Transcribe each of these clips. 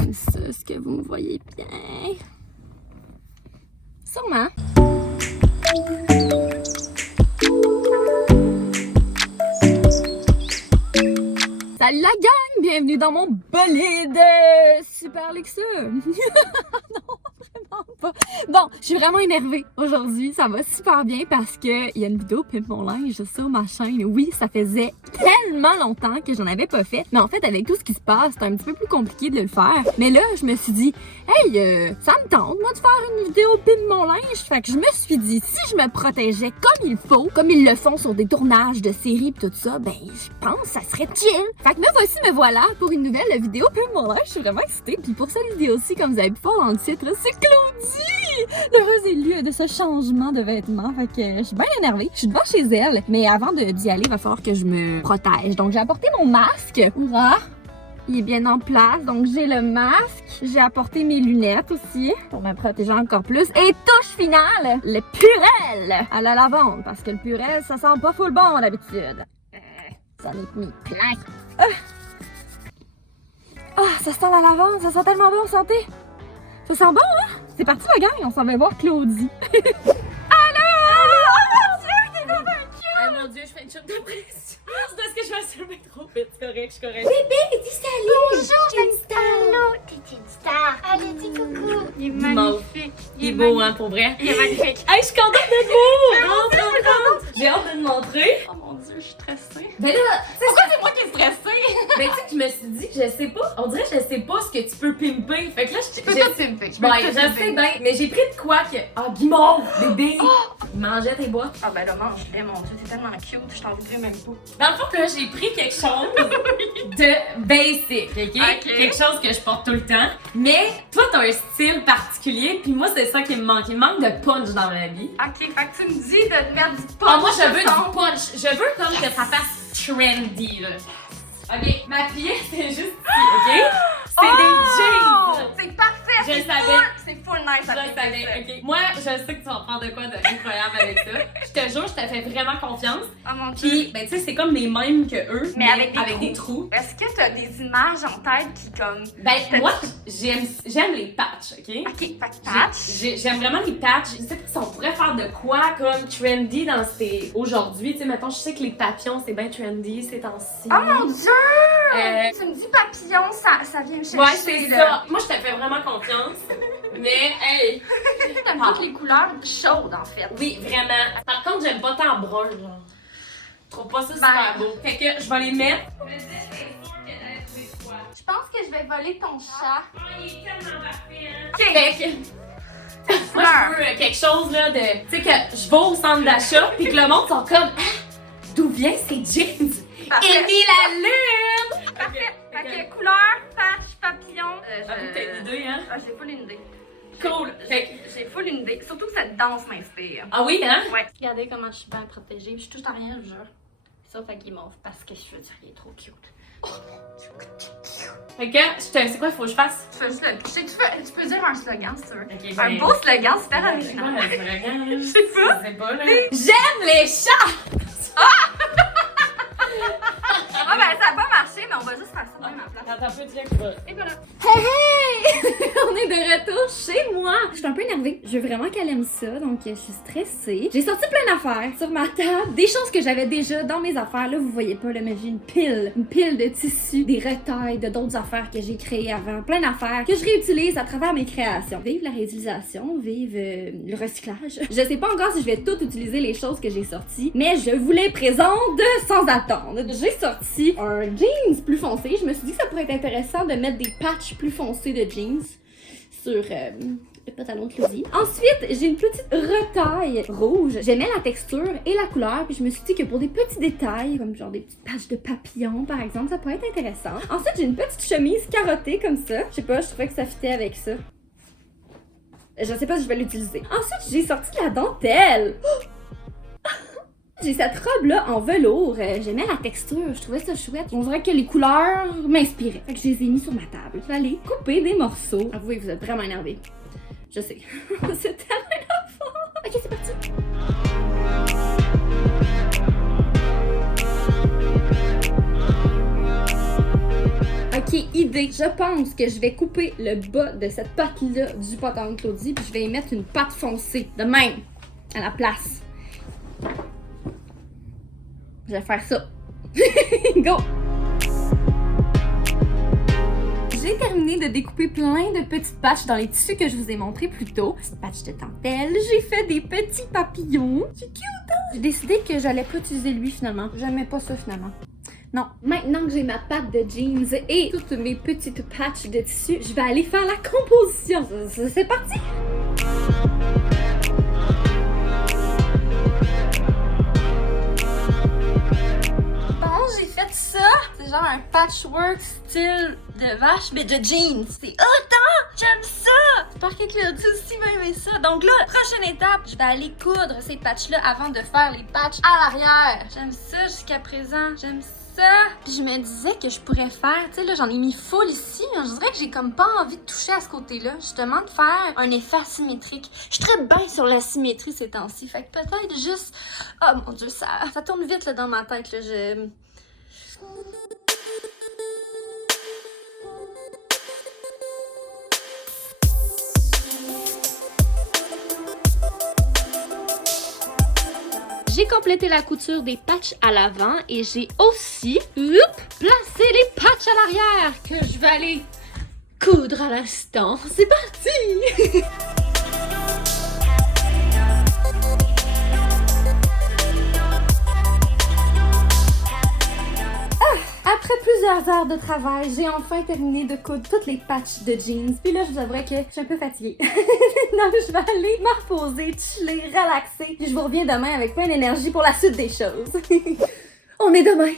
comme ça, est-ce que vous me voyez bien? Sûrement. Salut la gang! Bienvenue dans mon bolide super luxueux! Non, vraiment pas. Bon, je suis vraiment énervée aujourd'hui. Ça va super bien parce que il y a une vidéo Pimp mon linge sur ma chaîne. Oui, ça faisait tellement longtemps que j'en avais pas fait. Mais en fait, avec tout ce qui se passe, c'est un petit peu plus compliqué de le faire. Mais là, je me suis dit, hey, ça me tente, moi, de faire une vidéo Pimp mon linge. Fait que je me suis dit, si je me protégeais comme il faut, comme ils le font sur des tournages de séries pis tout ça, ben, je pense que ça serait chill. Fait que me voilà pour une nouvelle vidéo Pimp mon linge. Je suis vraiment excitée. Puis pour cette vidéo-ci, comme vous avez pu voir dans le titre, c'est Claudie! L'heureuse élue de ce changement de vêtements. Fait que je suis bien énervée. Je suis devant chez elle. Mais avant d'y aller, il va falloir que je me protège. Donc j'ai apporté mon masque. Hourra! Il est bien en place. Donc j'ai le masque. J'ai apporté mes lunettes aussi pour me protéger encore plus. Et touche finale, le purel à la lavande. Parce que le purel, ça sent pas full bon d'habitude. Ça m'est mis plein. Ça sent la lavande, ça sent tellement bon, santé. Ça sent bon, hein? C'est parti la gang, on s'en va voir Claudie. Allô? Oh mon Dieu, t'es comme un cute! Ah mon Dieu, je fais une chute de pression. C'est parce que je me suis levée trop vite, c'est correct, je suis correct. Bébé, dis salut! Bonjour, t'es une star! T'es une star! Allez, dis coucou! Il est magnifique! Il est beau, hein, pour vrai? Il est magnifique! Hey, je suis contente de vous! Rentre! J'ai hâte de te montrer. Oh mon Dieu, je suis stressée. Ben là, Pourquoi c'est moi qui est stressée? ben tu sais que je me suis dit que je sais pas, on dirait que je sais pas ce que tu peux pimper. Fait que là, Je peux tout pimper. je sais bien, mais j'ai pris de quoi que. Ah, guimauve, bébé! Il mangeait tes boîtes. Ah ben là, mange-les, mon Dieu, c'est tellement cute, je t'en voudrais même pas. Dans le fond, là, j'ai pris quelque chose de basic, ok? Quelque chose que je porte tout le temps. Mais toi, t'as un style particulier, puis moi, c'est ça qui me manque. Il me manque de punch dans ma vie. Ok, fait que tu me dis de te mettre du punch. Ah, moi, je veux du punch. Je veux comme que ça fasse trendy, là. Ok, ma pièce, c'est juste ici, ok? C'est des jeans! C'est parfait! Je c'est savais. full- C'est full nice Je avec savais, ça. ok. Moi, je sais que tu vas prendre de quoi d'incroyable avec ça. Je te jure, je te fais vraiment confiance. Oh mon Dieu. Puis, ben, tu sais, c'est comme les mêmes que eux, Mais avec des trous. Est-ce que t'as des images en tête qui comme... Ben, moi, j'aime les patchs, ok? Ok, fait que patch. J'aime vraiment les patchs. Je sais pas si on pourrait faire de quoi comme trendy dans ces aujourd'hui. Tu sais, mettons, je sais que les papillons, c'est bien trendy ces temps-ci. Oh mon Dieu! Euh, Tu me dis papillon, ça vient me chercher. Ouais, c'est là. ça. Moi, je te fais vraiment confiance. Mais, hey! T'aimes toutes les couleurs chaudes, en fait. Oui, vraiment. Par contre, j'aime pas tant brun, genre. Je trouve pas ça super beau. Fait que je vais les mettre. Je pense que je vais voler ton chat. Oh, il est tellement parfait, hein? Ok. Fait que, moi, je veux quelque chose, là, de. Tu sais, que je vais au centre d'achat, pis que le monde sont comme. Ah, d'où vient ces jeans? Parfait. Émile la lune! Parfait. Fait que couleur, patch, papillon. T'as une idée, hein? Ah, j'ai full une idée. Cool. Fait J'ai full une idée. Surtout que cette danse m'inspire. ah oui, hein? Ouais. Regardez comment je suis bien protégée. Je touche à rien, je jure. Sauf à guimauve parce que je veux dire, il est trop cute. Fait que, c'est quoi il faut que je fasse? Tu fais juste le pitcher. Tu peux dire un slogan si tu veux. Ok, Un beau slogan super original. Je sais pas. Je sais pas, là. J'aime les chats! Ah ben ça a pas marché, mais on va juste faire ça même à la place. Quand t'as peu de que Et voilà. Hey hey! On est de retour chez moi! Je suis un peu énervée. Je veux vraiment qu'elle aime ça, donc je suis stressée. J'ai sorti plein d'affaires sur ma table. Des choses que j'avais déjà dans mes affaires. Là, vous voyez pas, là, mais j'ai une pile. Une pile de tissus, des retails, de d'autres affaires que j'ai créées avant. Plein d'affaires que je réutilise à travers mes créations. Vive la réutilisation, vive le recyclage. Je sais pas encore si je vais tout utiliser les choses que j'ai sorties, mais je vous les présente sans attendre. J'ai sorti un jeans plus foncé. Je me suis dit que ça pourrait être intéressant de mettre des patchs plus foncés de jeans sur le pantalon de Claudie. Ensuite, j'ai une petite retaille rouge. J'aimais la texture et la couleur, puis je me suis dit que pour des petits détails, comme genre des petites patchs de papillons par exemple, ça pourrait être intéressant. Ensuite, j'ai une petite chemise carottée comme ça. Je sais pas, je trouvais que ça fitait avec ça. Je sais pas si je vais l'utiliser. Ensuite, j'ai sorti de la dentelle. J'ai cette robe-là en velours. J'aimais la texture, je trouvais ça chouette. On dirait que les couleurs m'inspiraient. Fait que je les ai mis sur ma table. Je vais aller couper des morceaux. Avouez, vous êtes vraiment énervés. Je sais. C'est tellement énervant. Ok, c'est parti. Ok, Ok, idée. Je pense que je vais couper le bas de cette patte-là du pantalon de Claudie, puis je vais y mettre une pâte foncée, de même, à la place. Je vais faire ça. Go! J'ai terminé de découper plein de petites patchs dans les tissus que je vous ai montrés plus tôt. Petite patch de dentelle, j'ai fait des petits papillons. C'est cute, hein? J'ai décidé que j'allais pas utiliser lui finalement. J'aimais pas ça finalement. Non, maintenant que j'ai ma patte de jeans et toutes mes petites patchs de tissu, je vais aller faire la composition. C'est parti! Bon, j'ai fait ça. C'est genre un patchwork style de vache, mais de jeans. C'est autant! J'aime ça! J'espère que Claudie aussi va aimer ça. Donc là, prochaine étape, je vais aller coudre ces patchs-là avant de faire les patchs à l'arrière. J'aime ça jusqu'à présent. J'aime ça. Puis je me disais que je pourrais faire, tu sais là, j'en ai mis full ici, mais je dirais que j'ai comme pas envie de toucher à ce côté-là, justement de faire un effet asymétrique. Je suis très bien sur la symétrie ces temps-ci, fait que peut-être juste, oh mon dieu, ça tourne vite là dans ma tête là, J'ai complété la couture des patchs à l'avant et j'ai aussi placé les patchs à l'arrière que je vais aller coudre à l'instant. C'est parti! Après plusieurs heures de travail, j'ai enfin terminé de coudre toutes les patchs de jeans. Puis là, je vous avouerais que je suis un peu fatiguée. Donc, je vais aller me reposer, chiller, relaxer. Puis je vous reviens demain avec plein d'énergie pour la suite des choses. On est demain!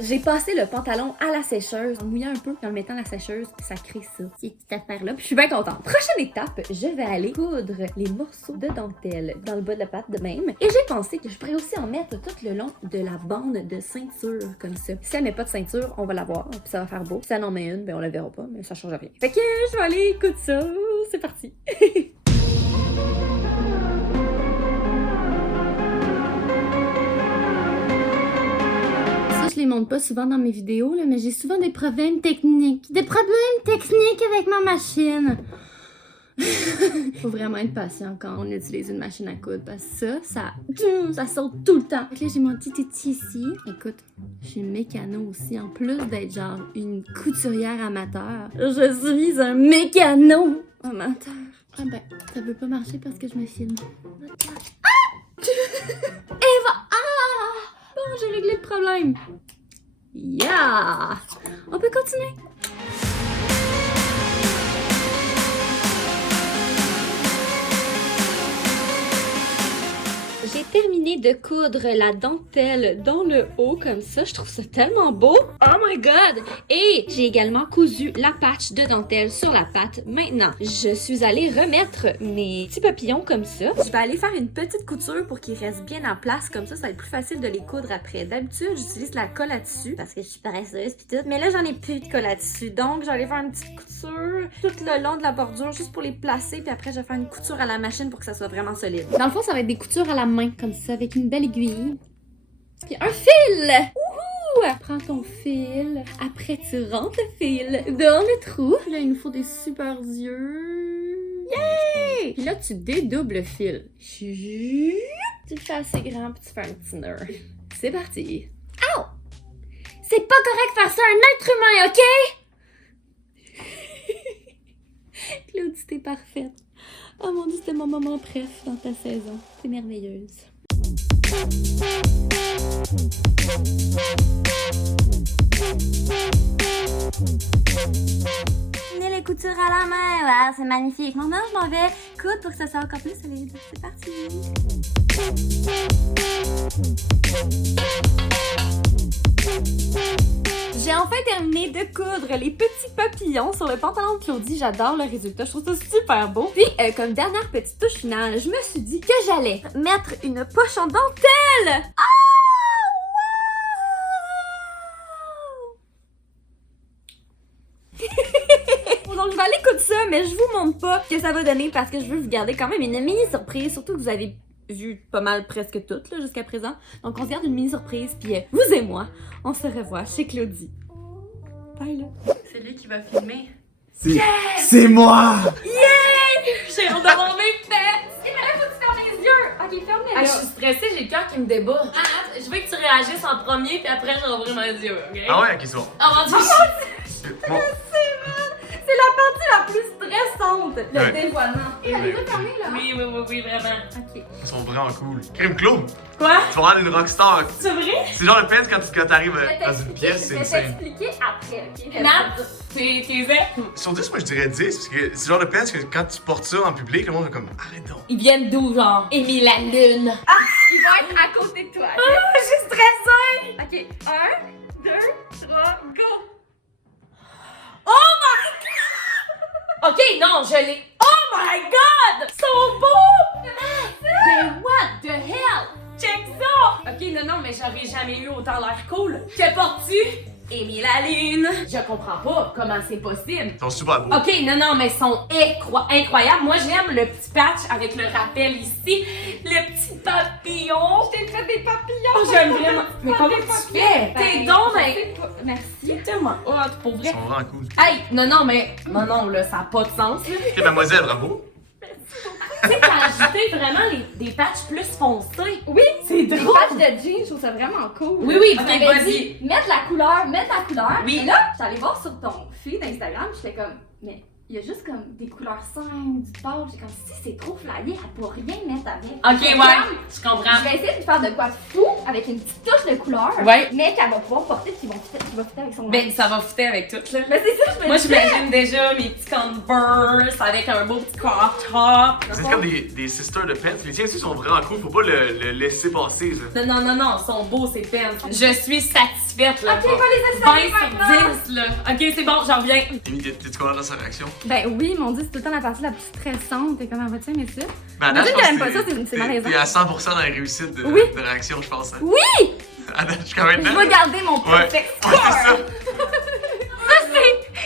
J'ai passé le pantalon à la sécheuse en mouillant un peu en le mettant à la sécheuse. Ça crée ça, cette petite affaire-là. Puis je suis bien contente. Prochaine étape, je vais aller coudre les morceaux de dentelle dans le bas de la patte de même. Et j'ai pensé que je pourrais aussi en mettre tout le long de la bande de ceinture comme ça. Si elle met pas de ceinture, on va la voir. Puis ça va faire beau. Si elle en met une, ben on la verra pas, mais ça change rien. Fait que je vais aller coudre ça. C'est parti! Je les montre pas souvent dans mes vidéos, là, mais j'ai souvent des problèmes techniques. Des problèmes techniques avec ma machine. Faut vraiment être patient quand on utilise une machine à coudre parce que ça saute tout le temps. Donc là, j'ai mon petit outil ici. Écoute, je suis mécano aussi. En plus d'être genre une couturière amateur, je suis un mécano amateur. Ah ben, ça veut pas marcher parce que je me filme. Ah! Eva! Ah! Bon, j'ai réglé le problème. Yeah! On peut continuer. J'ai terminé de coudre la dentelle dans le haut comme ça. Je trouve ça tellement beau. Oh my god! Et j'ai également cousu la patch de dentelle sur la patte. Maintenant, je suis allée remettre mes petits papillons comme ça. Je vais aller faire une petite couture pour qu'ils restent bien en place. Comme ça va être plus facile de les coudre après. D'habitude, j'utilise la colle à tissu parce que je suis paresseuse pis tout. Mais là, j'en ai plus de colle à tissu. Donc, j'allais faire une petite couture tout le long de la bordure juste pour les placer. Puis après, je vais faire une couture à la machine pour que ça soit vraiment solide. Dans le fond, ça va être des coutures à la main comme ça, avec une belle aiguille. Puis un fil! Wouhou! Prends ton fil. Après, tu rentres le fil dans le trou. Là, il nous faut des super yeux. Yay! Puis là, tu dédoubles le fil. Tu le fais assez grand, puis tu fais un petit nœud. C'est parti. Ow! C'est pas correct de faire ça à un être humain, OK? Claudie, t'es parfaite. Oh mon Dieu, c'était mon moment préf dans ta saison. C'est merveilleuse. Les coutures à la main, wow, c'est magnifique. Maintenant, je m'en vais coudre pour que ça soit encore plus solide. C'est parti. J'ai enfin terminé de coudre les petits papillons sur le pantalon de Claudie. J'adore le résultat, je trouve ça super beau. Puis, comme dernière petite touche finale, je me suis dit que j'allais mettre une poche en dentelle. Ah! Wow! Donc, je vais aller coudre ça, mais je vous montre pas ce que ça va donner parce que je veux vous garder quand même une mini surprise, surtout que vous avez vu pas mal presque toutes là jusqu'à présent. Donc on se garde une mini surprise puis vous et moi, on se revoit chez Claudie. Bye, là. C'est lui qui va filmer. C'est moi! J'ai hâte d'avoir mes fêtes! Et mais là, faut que tu fermes les yeux! Ok, ferme-les, Ah, là. je suis stressée, j'ai le cœur qui me débat. Je veux que tu réagisses en premier, puis après, je vais ouvrir mes yeux, ok? Ah ouais, ok, c'est bon. Oh mon dieu! Bon. C'est la partie la plus stressante, le Ouais. dévoilement. Et elle les a fermés, là. Oui, vraiment. Ok. Ils sont vraiment cool. Crime Claude, Quoi? tu vas avoir une rockstar. C'est vrai? C'est genre le pens quand t'arrives Je vais dans une pièce, c'est je une vais scène. t'expliquer après, ok? Nat, t'es zèbre? Sur 10, moi je dirais 10, parce que c'est genre le pens que quand tu portes ça en public, le monde est comme arrête donc. Ils viennent d'où, genre? Émile la lune. Il va être à côté de toi, ok? Je suis stressée! Ok, 1, 2, 3, go! Ok, non, je l'ai. Oh my god! Ils sont beaux! Mais what the hell? Check ça! Ok, non, mais j'aurais jamais eu autant l'air cool. Que portes-tu? Émile la lune. Je comprends pas comment c'est possible. Ils sont super beaux. Ok, non, mais ils sont incroyables. Moi, j'aime le petit patch avec le rappel ici. Le petit papillon. Je t'ai fait des papillons! Oh, j'aime vraiment. Mais comment tu fais? T'es donc, mais. Merci. C'est tellement hot, pour Ils vrai. sont vraiment cool. Hey, non, mais. Non, là, ça n'a pas de sens, là. Ok, mademoiselle, bravo. Tu sais, t'as ajouté vraiment des patchs plus foncés. Oui! C'est Des drôle. patchs de jeans, je trouve ça vraiment cool. Oui, oui, On ok, m'avait vas-y. dit, mettre la couleur. Oui. Et là, j'allais voir sur ton feed Instagram, j'étais comme, mais il y a juste comme des couleurs simples, du pâle. J'étais comme, si c'est trop flyé, elle pourra rien mettre avec. Ok, J'étais ouais, comme, je comprends. Je vais essayer de faire de quoi de fou avec une petite touche de couleur. Ouais. Mais qu'elle va pouvoir porter, qui va fitter avec son Ben, linge. ça va fitter avec tout, là. Mais c'est ça, je me Moi, disais. j'imagine déjà mes petits Converse avec un beau petit crop top. C'est comme des sisters de pens. Les tiens aussi sont vraiment cool, faut pas le laisser passer, ça. Non, ils sont beaux, ces pens. Je suis satisfaite, là. Ok, va les 20 essayer maintenant. sur 10, là. Ok, c'est bon, j'en reviens. Amy, t'es-tu content de sa réaction? Ben oui, mon dieu, c'est tout le temps la partie la plus stressante. T'es comment vas-tu aimer ça? Ben, Imagine je pense qu'elle aime que pas ça, c'est malaisant. T'es à 100% dans la réussite de, Oui. de réaction, je pense. Hein. Oui! Attends, jusqu'à maintenant. Je vais garder mon Ouais. perfect Ouais, score! c'est ça.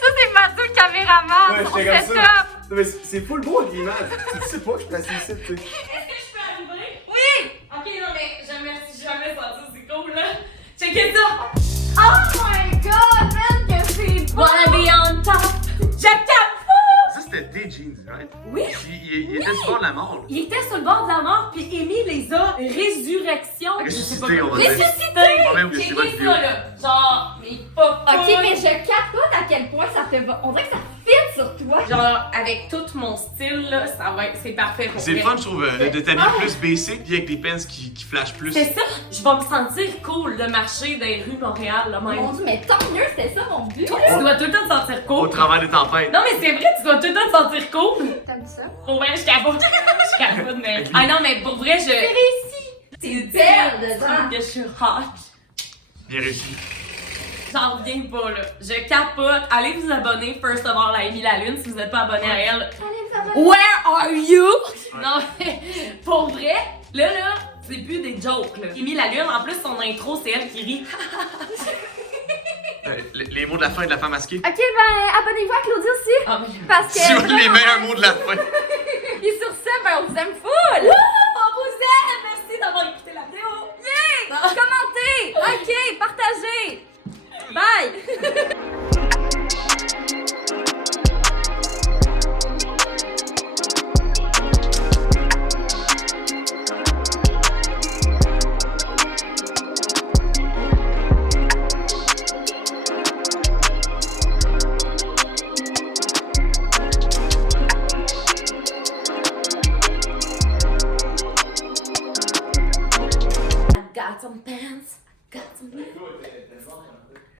Ça, c'est Mathieu, le caméraman! Ouais, On j'étais fait comme ça! ça. Non, mais c'est full beau avec l'image. Tu sais pas que je suis assis ici, tu sais. Est-ce que je peux arriver? Oui! Ok, non, mais jamais senti aussi cool, là. Checkez ça! Oh my god, man, que c'est beau! Wanna be on top! Je tape! Ça, c'était tes jeans, right? Oui! Il était sur le bord de la mort. là. Il était sur le bord de la mort, puis Amy les a résurrection. Ressuscité, on va dire. Ressuscité! Ouais, mais c'est pas Checkez une ça, là. Genre, mais pas Ok, mais je capote à quel point ça te va. On dirait que ça fit sur toi. Genre, avec tout mon style, là, ça va être... C'est parfait pour C'est le vrai. fun, je trouve, de t'habiller plus basic, puis avec des pens qui flashent plus. C'est ça, je vais me sentir cool de marcher dans les rues Montréal, là, Mon même. dieu, mais tant mieux, c'était ça mon but. Tu dois tout le temps te sentir Au cool. travers des tempêtes. Non, mais c'est vrai, tu dois tout le temps te sentir cool. T'aimes ça? Pour vrai, je capote. Je capote, mais... Ah non, mais pour vrai, C'est je... réussi! C'est belle dedans. que je suis hot. Bien réussi. J'en reviens pas, là. Je capote. Allez vous abonner, first of all, à Amy la Lune, si vous n'êtes pas abonné à elle. Allez, ça va. Where are you? Non, mais pour vrai, là, c'est plus des jokes, là. Amy la Lune, en plus, son intro, c'est elle qui rit. Les mots de la fin de la femme masquée. Ok, ben, abonnez-vous à Claudie aussi. Ah, mais... Parce que. Tu vois les meilleurs mots de la fin. Et sur ce, ben, on vous aime full! On vous aime! Merci d'avoir écouté la vidéo! Yeah! Commentez! Ok, partagez! Bye! I got some pants, got some pants.